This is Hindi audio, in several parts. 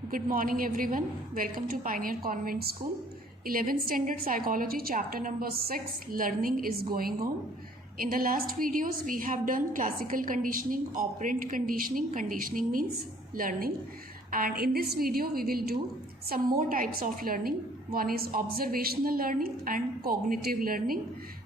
Good morning, everyone. Welcome to Pioneer Convent School. 11th Standard Psychology, chapter number 6, Learning is going on. In the last videos, we have done classical conditioning, operant conditioning. Conditioning means learning. And in this video, we will do some more types of learning. One is observational learning and cognitive learning.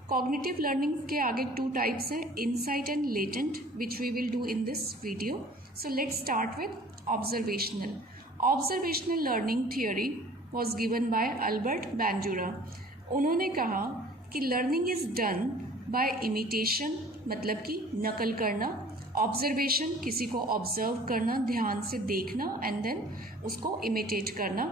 Cognitive learning के आगे two types है, insight and latent, which we will do in this video. So let's start with observational. Observational learning theory was given by Albert Bandura. उन्होंने कहा कि learning is done by imitation, मतलब कि नकल करना, ऑब्जर्वेशन किसी को ऑब्जर्व करना, ध्यान से देखना एंड देन उसको इमिटेट करना,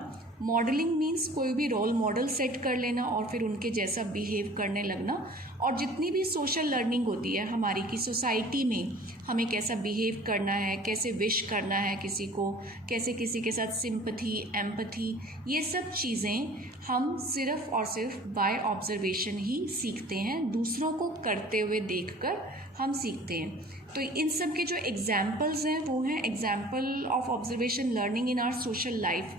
मॉडलिंग मीन्स कोई भी रोल मॉडल सेट कर लेना और फिर उनके जैसा बिहेव करने लगना, और जितनी भी सोशल लर्निंग होती है हमारी की सोसाइटी में हमें कैसा बिहेव करना है, कैसे विश करना है किसी को, कैसे किसी के साथ सिंपथी, एम्पथी, ये सब चीज़ें हम सिर्फ़ और सिर्फ बाय ऑब्जर्वेशन ही सीखते हैं, दूसरों को करते हुए देखकर हम सीखते हैं. तो इन सब के जो एग्जाम्पल्स हैं वो हैं example of observation learning in our social life.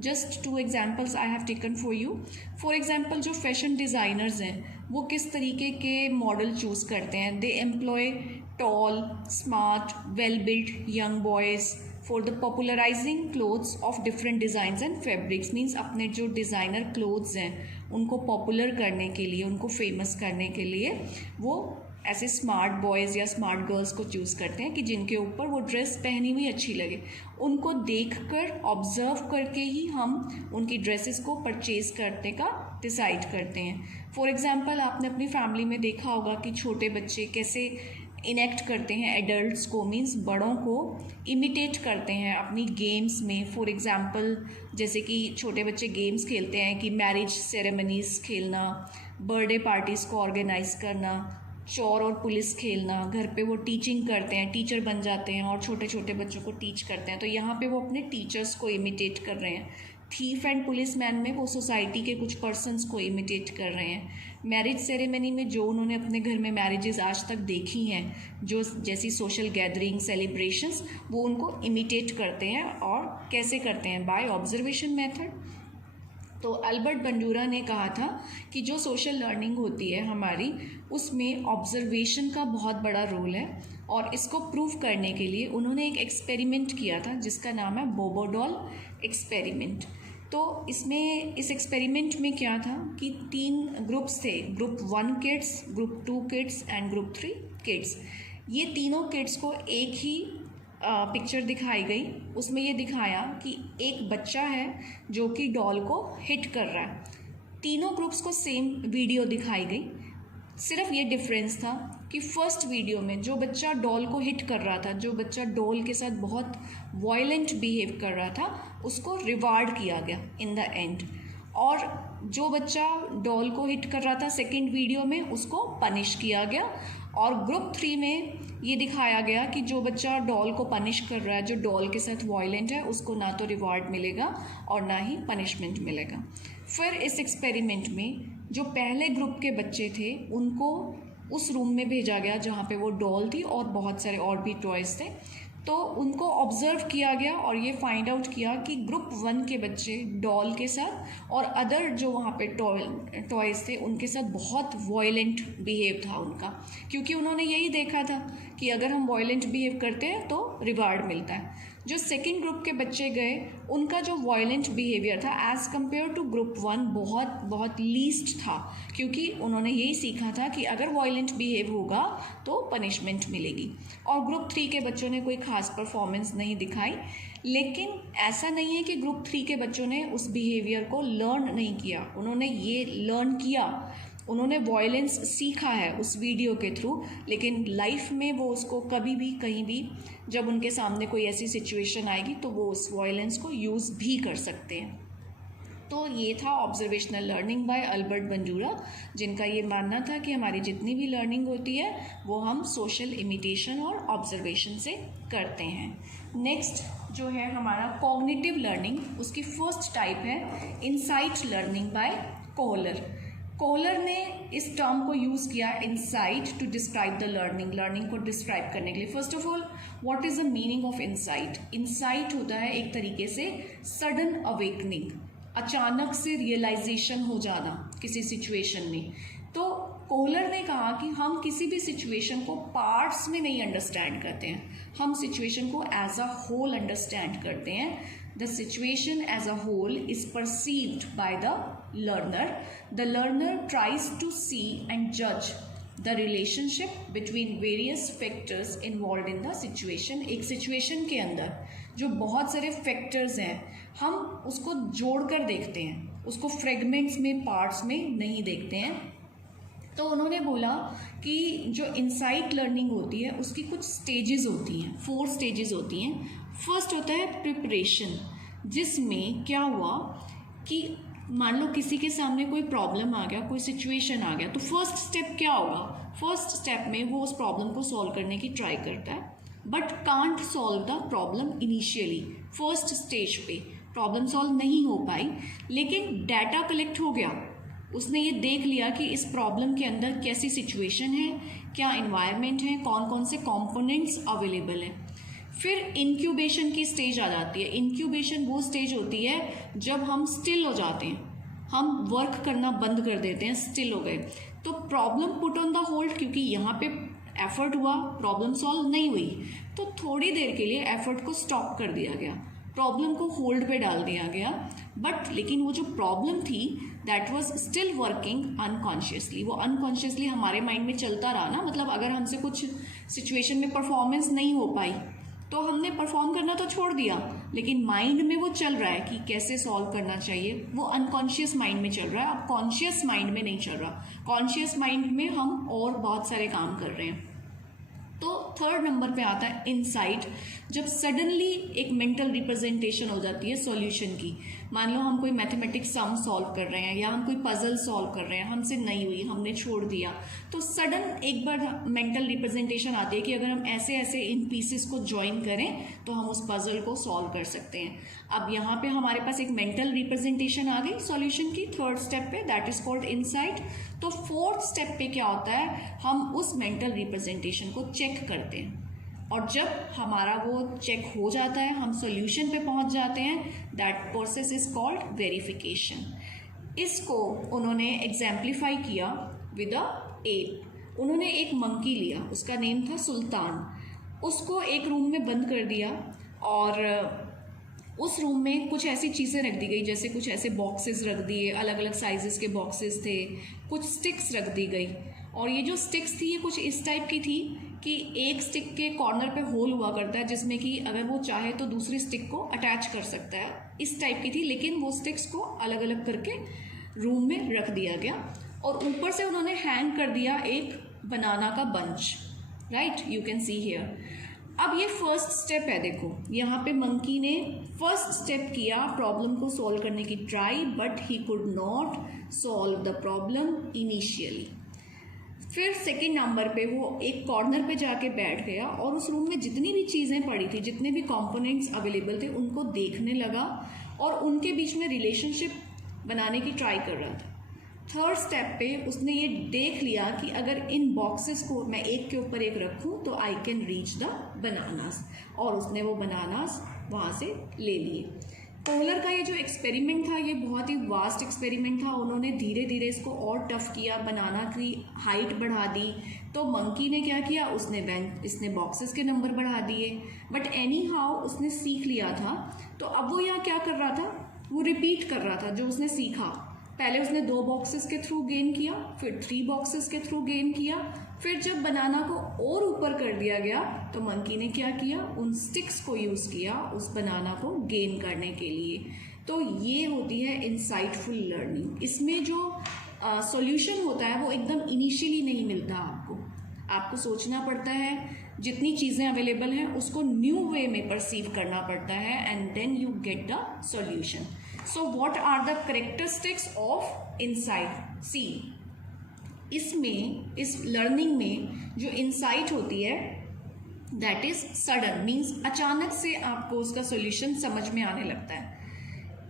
Just 2 examples I have taken for you. For example जो फैशन डिज़ाइनर्स हैं वो किस तरीके के मॉडल चूज़ करते हैं. They employ tall, smart, well built young boys for the popularising clothes of different designs and fabrics. Means अपने जो डिज़ाइनर क्लोथ्स हैं उनको पॉपुलर करने के लिए, उनको फेमस करने के लिए वो ऐसे स्मार्ट बॉयज़ या स्मार्ट गर्ल्स को चूज़ करते हैं कि जिनके ऊपर वो ड्रेस पहनी हुई अच्छी लगे. उनको देखकर ऑब्ज़र्व करके ही हम उनकी ड्रेसेस को परचेज़ करने का डिसाइड करते हैं. फॉर एग्ज़ाम्पल आपने अपनी फैमिली में देखा होगा कि छोटे बच्चे कैसे इनेक्ट करते हैं एडल्ट्स को, मीन्स बड़ों को इमिटेट करते हैं अपनी गेम्स में. फॉर एग्ज़ाम्पल जैसे कि छोटे बच्चे गेम्स खेलते हैं कि मैरिज सेरेमनीज़ खेलना, बर्थडे पार्टीज़ को ऑर्गेनाइज़ करना, चोर और पुलिस खेलना, घर पे वो टीचिंग करते हैं, टीचर बन जाते हैं और छोटे छोटे बच्चों को टीच करते हैं. तो यहाँ पे वो अपने टीचर्स को इमिटेट कर रहे हैं. थीफ एंड पुलिस मैन में वो सोसाइटी के कुछ पर्सन्स को इमिटेट कर रहे हैं. मैरिज सेरेमनी में जो उन्होंने अपने घर में मैरिजेस आज तक देखी हैं, जो जैसी सोशल गैदरिंग, सेलिब्रेशंस, वो उनको इमिटेट करते हैं. और कैसे करते हैं? By observation method. तो अल्बर्ट बंजूरा ने कहा था कि जो सोशल लर्निंग होती है हमारी, उसमें ऑब्जर्वेशन का बहुत बड़ा रोल है. और इसको प्रूव करने के लिए उन्होंने एक एक्सपेरिमेंट किया था जिसका नाम है बोबोडॉल एक्सपेरिमेंट. तो इस एक्सपेरिमेंट में क्या था कि 3 ग्रुप्स थे, group 1 kids, group 2 kids and group 3 kids. ये तीनों किड्स को एक ही पिक्चर दिखाई गई. उसमें ये दिखाया कि एक बच्चा है जो कि डॉल को हिट कर रहा है. तीनों ग्रुप्स को सेम वीडियो दिखाई गई. सिर्फ ये डिफरेंस था कि फर्स्ट वीडियो में जो बच्चा डॉल को हिट कर रहा था, जो बच्चा डॉल के साथ बहुत वायलेंट बिहेव कर रहा था, उसको रिवार्ड किया गया इन द एंड. और जो बच्चा डॉल को हिट कर रहा था सेकेंड वीडियो में, उसको पनिश किया गया. और ग्रुप 3 में ये दिखाया गया कि जो बच्चा डॉल को पनिश कर रहा है, जो डॉल के साथ वायलेंट है, उसको ना तो रिवार्ड मिलेगा और ना ही पनिशमेंट मिलेगा. फिर इस एक्सपेरिमेंट में जो पहले ग्रुप के बच्चे थे उनको उस रूम में भेजा गया जहाँ पे वो डॉल थी और बहुत सारे और भी टॉयज़ थे. तो उनको ऑब्ज़र्व किया गया और ये फाइंड आउट किया कि ग्रुप 1 के बच्चे डॉल के साथ और अदर जो वहाँ पे टॉयज़ थे उनके साथ बहुत वायलेंट बिहेव था उनका, क्योंकि उन्होंने यही देखा था कि अगर हम वायलेंट बिहेव करते हैं तो रिवार्ड मिलता है. जो सेकेंड ग्रुप के बच्चे गए उनका जो वायलेंट बिहेवियर था एज़ कम्पेयर टू ग्रुप 1 बहुत बहुत लीस्ट था, क्योंकि उन्होंने यही सीखा था कि अगर वायलेंट बिहेव होगा तो पनिशमेंट मिलेगी. और ग्रुप 3 के बच्चों ने कोई ख़ास परफॉर्मेंस नहीं दिखाई. लेकिन ऐसा नहीं है कि ग्रुप 3 के बच्चों ने उस बिहेवियर को लर्न नहीं किया. उन्होंने ये लर्न किया, उन्होंने वॉयलेंस सीखा है उस वीडियो के थ्रू, लेकिन लाइफ में वो उसको कभी भी कहीं भी जब उनके सामने कोई ऐसी सिचुएशन आएगी तो वो उस वॉयलेंस को यूज़ भी कर सकते हैं. तो ये था ऑब्जर्वेशनल लर्निंग बाय अल्बर्ट बंजूरा, जिनका ये मानना था कि हमारी जितनी भी लर्निंग होती है वो हम सोशल इमिटेशन और ऑब्जर्वेशन से करते हैं. नेक्स्ट जो है हमारा कॉग्निटिव लर्निंग, उसकी फर्स्ट टाइप है insight learning by Kohler. Kohler ने इस टर्म को यूज़ किया insight to describe the learning को डिस्क्राइब करने के लिए. First of all, what is the meaning of insight? Insight होता है एक तरीके से सडन अवेकनिंग, अचानक से रियलाइजेशन हो जाना किसी सिचुएशन में. तो कोहलर ने कहा कि हम किसी भी सिचुएशन को पार्ट्स में नहीं अंडरस्टैंड करते हैं, हम सिचुएशन को एज अ होल अंडरस्टैंड करते हैं. The situation as a whole is perceived by the learner. The learner tries to see and judge the relationship between various factors involved in the situation. एक situation के अंदर जो बहुत सारे factors हैं, हम उसको जोड़कर देखते हैं, उसको fragments में, parts में नहीं देखते हैं. तो उन्होंने बोला कि जो इनसाइट लर्निंग होती है उसकी कुछ स्टेजेस होती हैं, 4 स्टेजेस होती हैं. फर्स्ट होता है प्रिपरेशन, जिसमें क्या हुआ कि मान लो किसी के सामने कोई प्रॉब्लम आ गया, कोई सिचुएशन आ गया, तो फर्स्ट स्टेप क्या होगा? फर्स्ट स्टेप में वो उस प्रॉब्लम को सॉल्व करने की ट्राई करता है, but can't solve the problem initially. First stage पे प्रॉब्लम सॉल्व नहीं हो पाई, लेकिन डाटा कलेक्ट हो गया, उसने ये देख लिया कि इस प्रॉब्लम के अंदर कैसी सिचुएशन है, क्या इन्वायरमेंट है, कौन कौन से कंपोनेंट्स अवेलेबल हैं. फिर इंक्यूबेशन की स्टेज आ जाती है. इंक्यूबेशन वो स्टेज होती है जब हम स्टिल हो जाते हैं, हम वर्क करना बंद कर देते हैं, स्टिल हो गए. तो problem put on the hold, क्योंकि यहाँ पे एफर्ट हुआ, प्रॉब्लम सॉल्व नहीं हुई, तो थोड़ी देर के लिए एफर्ट को स्टॉप कर दिया गया, प्रॉब्लम को होल्ड पे डाल दिया गया. बट लेकिन वो जो प्रॉब्लम थी that was still working unconsciously, वो अनकॉन्शियसली हमारे माइंड में चलता रहा ना. मतलब अगर हमसे कुछ सिचुएशन में परफॉर्मेंस नहीं हो पाई तो हमने परफॉर्म करना तो छोड़ दिया, लेकिन माइंड में वो चल रहा है कि कैसे सॉल्व करना चाहिए, वो अनकॉन्शियस माइंड में चल रहा है, अब कॉन्शियस माइंड में नहीं चल रहा. कॉन्शियस माइंड में हम और बहुत सारे काम कर रहे हैं. तो थर्ड नंबर पे आता है इनसाइट, जब सडनली एक मेंटल रिप्रेजेंटेशन हो जाती है सॉल्यूशन की. मान लो हम कोई मैथमेटिक्स सम सॉल्व कर रहे हैं या हम कोई पजल सॉल्व कर रहे हैं, हमसे नहीं हुई, हमने छोड़ दिया, तो सडन एक बार मेंटल रिप्रेजेंटेशन आती है कि अगर हम ऐसे ऐसे इन पीसेस को ज्वाइन करें तो हम उस पजल को सॉल्व कर सकते हैं. अब यहाँ पे हमारे पास एक मेंटल रिप्रेजेंटेशन आ गई सॉल्यूशन की थर्ड स्टेप पे, दैट इज कॉल्ड इनसाइट. तो फोर्थ स्टेप पे क्या होता है, हम उस मेंटल रिप्रेजेंटेशन को चेक करते हैं, और जब हमारा वो चेक हो जाता है, हम सॉल्यूशन पे पहुंच जाते हैं, that process is called verification. इसको उन्होंने एग्जाम्प्लीफाई किया विद अ एप. उन्होंने एक मंकी लिया, उसका नेम था सुल्तान, उसको एक रूम में बंद कर दिया और उस रूम में कुछ ऐसी चीज़ें रख दी गई, जैसे कुछ ऐसे बॉक्सेस रख दिए, अलग अलग साइजेस के बॉक्सेस थे, कुछ स्टिक्स रख दी गई. और ये जो स्टिक्स थी ये कुछ इस टाइप की थी कि एक स्टिक के कॉर्नर पे होल हुआ करता है, जिसमें कि अगर वो चाहे तो दूसरी स्टिक को अटैच कर सकता है, इस टाइप की थी. लेकिन वो स्टिक्स को अलग अलग करके रूम में रख दिया गया, और ऊपर से उन्होंने हैंग कर दिया एक बनाना का bunch. Right, you can see here. अब ये फर्स्ट स्टेप है, देखो यहाँ पे मंकी ने फर्स्ट स्टेप किया, प्रॉब्लम को सॉल्व करने की try, but he could not solve the problem initially. फिर सेकेंड नंबर पे वो एक कॉर्नर पे जाके बैठ गया और उस रूम में जितनी भी चीज़ें पड़ी थी, जितने भी कंपोनेंट्स अवेलेबल थे, उनको देखने लगा और उनके बीच में रिलेशनशिप बनाने की ट्राई कर रहा था. थर्ड स्टेप पे उसने ये देख लिया कि अगर इन बॉक्सेस को मैं एक के ऊपर एक रखूं तो I can reach the bananas, और उसने वो बनानास वहाँ से ले लिए. कोहलर का ये जो एक्सपेरिमेंट था ये बहुत ही वास्ट एक्सपेरिमेंट था. उन्होंने धीरे धीरे इसको और टफ किया, बनाना की हाइट बढ़ा दी. तो मंकी ने क्या किया, इसने बॉक्सेस के नंबर बढ़ा दिए, बट एनी हाउ उसने सीख लिया था. तो अब वो यहाँ क्या कर रहा था, वो रिपीट कर रहा था जो उसने सीखा. पहले उसने 2 बॉक्सेस के थ्रू गेन किया, फिर 3 बॉक्सेस के थ्रू गेन किया, फिर जब बनाना को और ऊपर कर दिया गया तो मंकी ने क्या किया, उन स्टिक्स को यूज़ किया उस बनाना को गेन करने के लिए. तो ये होती है इंसाइटफुल लर्निंग. इसमें जो सॉल्यूशन होता है वो एकदम इनिशियली नहीं मिलता आपको सोचना पड़ता है, जितनी चीज़ें अवेलेबल हैं उसको न्यू वे में परसीव करना पड़ता है, and then you get the solution. So what are the characteristics of insight? See, इसमें इस लर्निंग में जो इंसाइट होती है दैट इज सडन, मीन्स अचानक से आपको उसका सॉल्यूशन समझ में आने लगता है.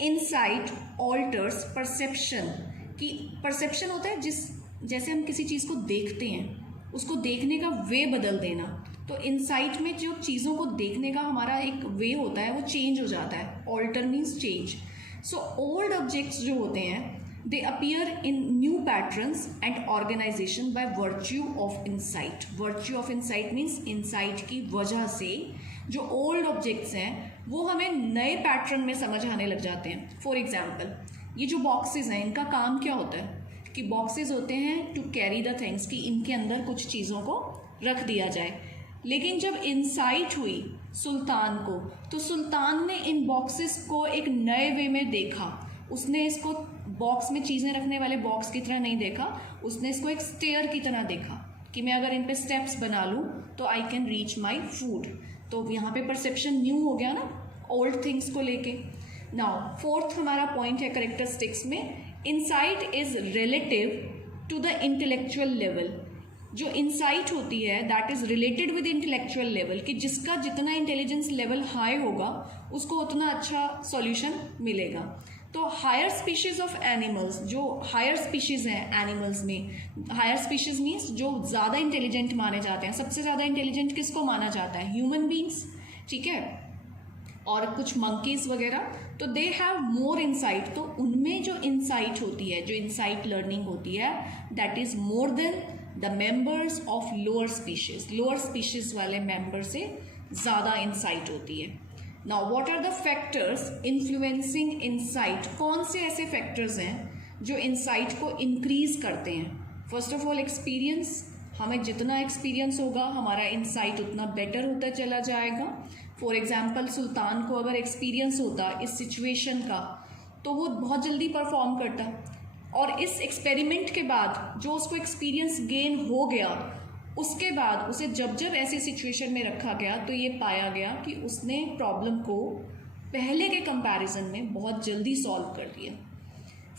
इंसाइट ऑल्टर्स परसेप्शन, कि परसेप्शन होता है जैसे हम किसी चीज़ को देखते हैं, उसको देखने का वे बदल देना। तो इनसाइट में जो चीज़ों को देखने का हमारा एक वे होता है वो चेंज हो जाता है। Alter means change. So old objects जो होते हैं they appear in new patterns and organization by virtue of insight. Virtue of insight means insight की वजह से जो ओल्ड ऑब्जेक्ट्स हैं वो हमें नए पैटर्न में समझ आने लग जाते हैं। फॉर एग्जाम्पल, ये जो बॉक्सेस हैं इनका काम क्या होता है कि बॉक्सेस होते हैं टू कैरी द थिंग्स, कि इनके अंदर कुछ चीज़ों को रख दिया जाए। लेकिन जब इंसाइट हुई सुल्तान को, तो सुल्तान ने इन बॉक्सेस को एक नए वे में देखा। उसने इसको बॉक्स में चीज़ें रखने वाले बॉक्स की तरह नहीं देखा, उसने इसको एक स्टेयर की तरह देखा कि मैं अगर इन पे स्टेप्स बना लूँ तो I can reach my food. तो यहाँ पे परसेप्शन न्यू हो गया ना ओल्ड थिंग्स को लेके। नाउ फोर्थ हमारा पॉइंट है करेक्टरिस्टिक्स में, insight is relative to the intellectual level. जो इंसाइट होती है that is related with intellectual level, कि जिसका जितना इंटेलिजेंस लेवल हाई होगा उसको उतना अच्छा सॉल्यूशन मिलेगा। तो हायर स्पीशीज ऑफ एनिमल्स, जो हायर स्पीशीज हैं एनिमल्स में, हायर स्पीशीज मीन्स जो ज़्यादा इंटेलिजेंट माने जाते हैं। सबसे ज़्यादा इंटेलिजेंट किसको माना जाता है? ह्यूमन बींग्स, ठीक है, और कुछ मंकीज वगैरह। तो दे हैव मोर इंसाइट। तो उनमें जो इंसाइट होती है, जो इंसाइट लर्निंग होती है, that is more than the members of lower species. Lower species वाले मेंबर से ज़्यादा इंसाइट होती है। Now what are the factors influencing insight? कौन से ऐसे फैक्टर्स हैं जो इंसाइट को इंक्रीज करते हैं? First of all experience. हमें जितना एक्सपीरियंस होगा हमारा इंसाइट उतना बेटर होता चला जाएगा। फॉर एग्जाम्पल, सुल्तान को अगर एक्सपीरियंस होता इस सिचुएशन का तो वो बहुत जल्दी परफॉर्म करता, और इस एक्सपेरिमेंट के बाद जो उसको एक्सपीरियंस गेन हो गया उसके बाद उसे जब जब ऐसी सिचुएशन में रखा गया तो ये पाया गया कि उसने प्रॉब्लम को पहले के कंपैरिजन में बहुत जल्दी सॉल्व कर दिया।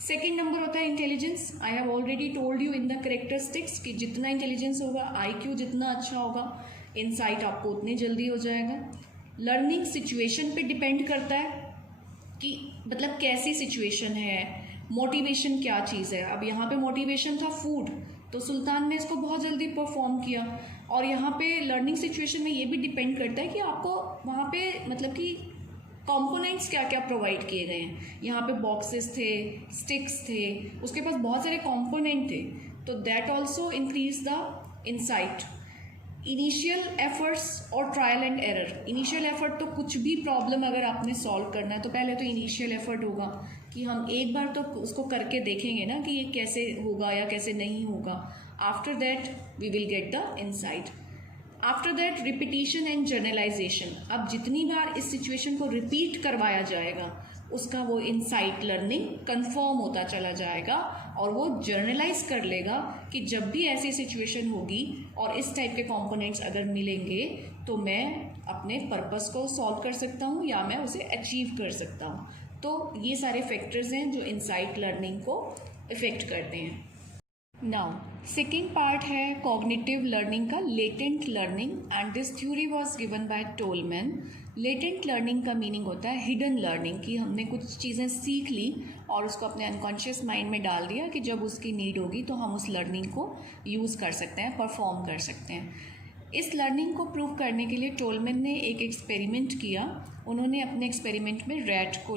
सेकंड नंबर होता है intelligence. I have already told you in the characteristics कि जितना इंटेलिजेंस होगा, IQ जितना अच्छा होगा, इंसाइट आपको उतनी जल्दी हो जाएगा। लर्निंग सिचुएशन पे डिपेंड करता है कि मतलब कैसी सिचुएशन है, मोटिवेशन क्या चीज़ है। अब यहाँ पे मोटिवेशन था फूड, तो सुल्तान ने इसको बहुत जल्दी परफॉर्म किया। और यहाँ पे लर्निंग सिचुएशन में ये भी डिपेंड करता है कि आपको वहाँ पे मतलब कि कंपोनेंट्स क्या क्या प्रोवाइड किए गए हैं। यहाँ पे बॉक्सेस थे, स्टिक्स थे, उसके पास बहुत सारे कंपोनेंट थे, तो that also increase the insight. Initial efforts और trial and error. Initial effort तो कुछ भी प्रॉब्लम अगर आपने सॉल्व करना है तो पहले तो इनिशियल एफर्ट होगा कि हम एक बार तो उसको करके देखेंगे ना कि ये कैसे होगा या कैसे नहीं होगा। After that we will get the insight. After that repetition and generalisation. अब जितनी बार इस सिचुएशन को रिपीट करवाया जाएगा उसका वो इंसाइट लर्निंग कंफर्म होता चला जाएगा और वो जर्नलाइज कर लेगा कि जब भी ऐसी सिचुएशन होगी और इस टाइप के कंपोनेंट्स अगर मिलेंगे तो मैं अपने पर्पस को सॉल्व कर सकता हूँ या मैं उसे अचीव कर सकता हूँ। तो ये सारे फैक्टर्स हैं जो इंसाइट लर्निंग को इफेक्ट करते हैं। नाउ सेकेंड पार्ट है कॉग्निटिव लर्निंग का, latent learning, and this theory was given by Tolman. Latent learning का मीनिंग होता है हिडन लर्निंग, कि हमने कुछ चीज़ें सीख ली और उसको अपने अनकॉन्शियस माइंड में डाल दिया कि जब उसकी नीड होगी तो हम उस लर्निंग को यूज़ कर सकते हैं, परफॉर्म कर सकते हैं। इस लर्निंग को प्रूव करने के लिए टोलमैन ने एक एक्सपेरिमेंट किया। उन्होंने अपने एक्सपेरिमेंट में रैट्स को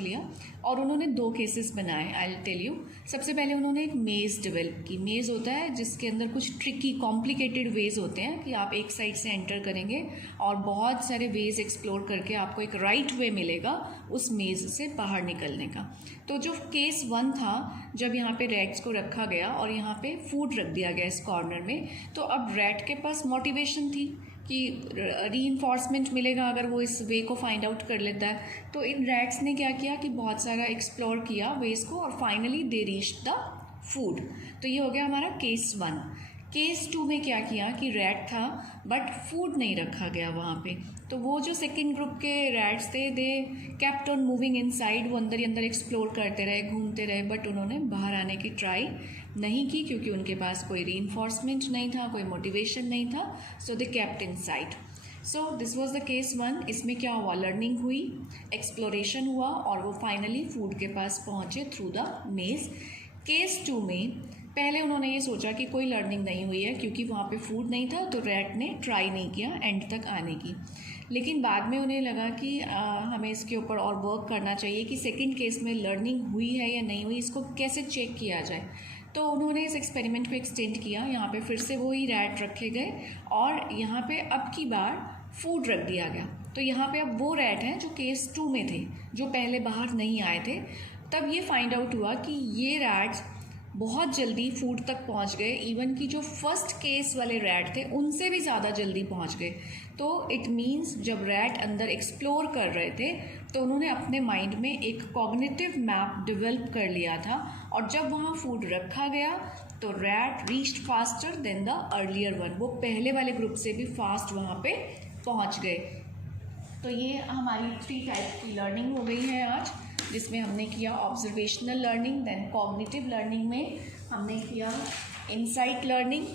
लिया और उन्होंने 2 केसेस बनाए। I will tell you. सबसे पहले उन्होंने एक मेज़ डेवलप की। मेज़ होता है जिसके अंदर कुछ ट्रिकी कॉम्प्लिकेटेड वेज होते हैं कि आप एक साइड से एंटर करेंगे और बहुत सारे वेज एक्सप्लोर करके आपको एक राइट वे मिलेगा उस मेज़ से बाहर निकलने का। तो जो केस 1 था, जब यहाँ पे रैट्स को रखा गया और यहाँ पे फूड रख दिया गया इस कॉर्नर में, तो अब रैट के पास मोटिवेशन थी कि रीइंफोर्समेंट मिलेगा अगर वो इस वे को फाइंड आउट कर लेता है। तो इन रैट्स ने क्या किया कि बहुत सारा एक्सप्लोर किया वेज को और finally they reached the food. तो ये हो गया हमारा केस 1। केस 2 में क्या किया कि रैट था बट फूड नहीं रखा गया वहाँ पे। तो वो जो सेकंड ग्रुप के रैट्स थे, they kept on moving inside, वो अंदर ही अंदर एक्सप्लोर करते रहे, घूमते रहे, बट उन्होंने बाहर आने की ट्राई नहीं की क्योंकि उनके पास कोई रीइंफोर्समेंट नहीं था, कोई मोटिवेशन नहीं था। So they kept inside. So this was the case 1। इसमें क्या हुआ, लर्निंग हुई, एक्सप्लोरेशन हुआ और वो फाइनली फूड के पास पहुँचे थ्रू द मेज। केस 2 में पहले उन्होंने ये सोचा कि कोई लर्निंग नहीं हुई है क्योंकि वहाँ पे फूड नहीं था, तो रैट ने ट्राई नहीं किया एंड तक आने की। लेकिन बाद में उन्हें लगा कि हमें इसके ऊपर और वर्क करना चाहिए कि सेकंड केस में लर्निंग हुई है या नहीं हुई, इसको कैसे चेक किया जाए। तो उन्होंने इस एक्सपेरिमेंट को एक्सटेंड किया, यहाँ पे फिर से वही रैट रखे गए और यहाँ पे अब की बार फूड रख दिया गया। तो यहाँ पे अब वो रैट हैं जो केस 2 में थे, जो पहले बाहर नहीं आए थे। तब ये फाइंड आउट हुआ कि ये रैट्स बहुत जल्दी फूड तक पहुंच गए, इवन कि जो फर्स्ट केस वाले रैट थे उनसे भी ज़्यादा जल्दी पहुंच गए। तो इट मीन्स जब रैट अंदर एक्सप्लोर कर रहे थे तो उन्होंने अपने माइंड में एक कॉग्निटिव मैप डेवलप कर लिया था, और जब वहाँ फूड रखा गया तो rat reached faster than the earlier one, वो पहले वाले ग्रुप से भी फास्ट वहाँ पे पहुँच गए। तो ये हमारी 3 टाइप की लर्निंग हो गई है आज, जिसमें हमने किया observational learning, then cognitive learning में हमने किया insight learning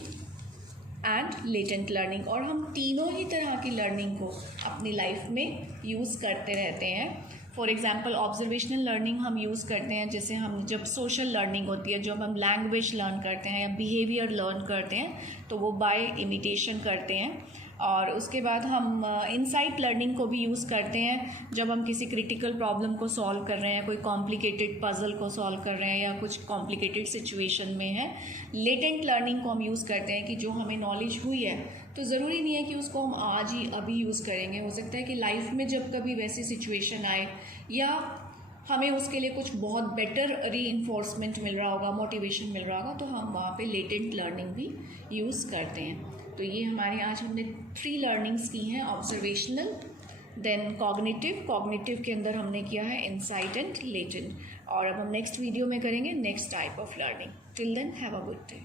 and latent learning. और हम तीनों ही तरह की लर्निंग को अपनी लाइफ में यूज़ करते रहते हैं। फॉर एग्जांपल ऑब्जर्वेशनल लर्निंग हम यूज़ करते हैं जैसे हम जब सोशल लर्निंग होती है, जब हम लैंग्वेज लर्न करते हैं या बिहेवियर लर्न करते हैं, तो वो बाय इमिटेशन करते हैं। और उसके बाद हम इनसाइट लर्निंग को भी यूज़ करते हैं जब हम किसी क्रिटिकल प्रॉब्लम को सॉल्व कर रहे हैं, कोई कॉम्प्लिकेटेड पजल को सॉल्व कर रहे हैं या कुछ कॉम्प्लिकेटेड सिचुएशन में है। लेटेंट लर्निंग को हम यूज़ करते हैं कि जो हमें नॉलेज हुई है तो ज़रूरी नहीं है कि उसको हम आज ही अभी यूज़ करेंगे, हो सकता है कि लाइफ में जब कभी वैसी सिचुएशन आए या हमें उसके लिए कुछ बहुत बेटर री-इन्फोर्समेंट मिल रहा होगा, मोटिवेशन मिल रहा होगा, तो हम वहाँ पे लेटेंट लर्निंग भी यूज़ करते हैं। तो ये हमारे आज हमने 3 लर्निंग्स की हैं, ऑब्जर्वेशनल, देन कॉग्निटिव के अंदर हमने किया है इनसाइट एंड लेटेंट। और अब हम नेक्स्ट वीडियो में करेंगे next type of learning. Till then have a good day.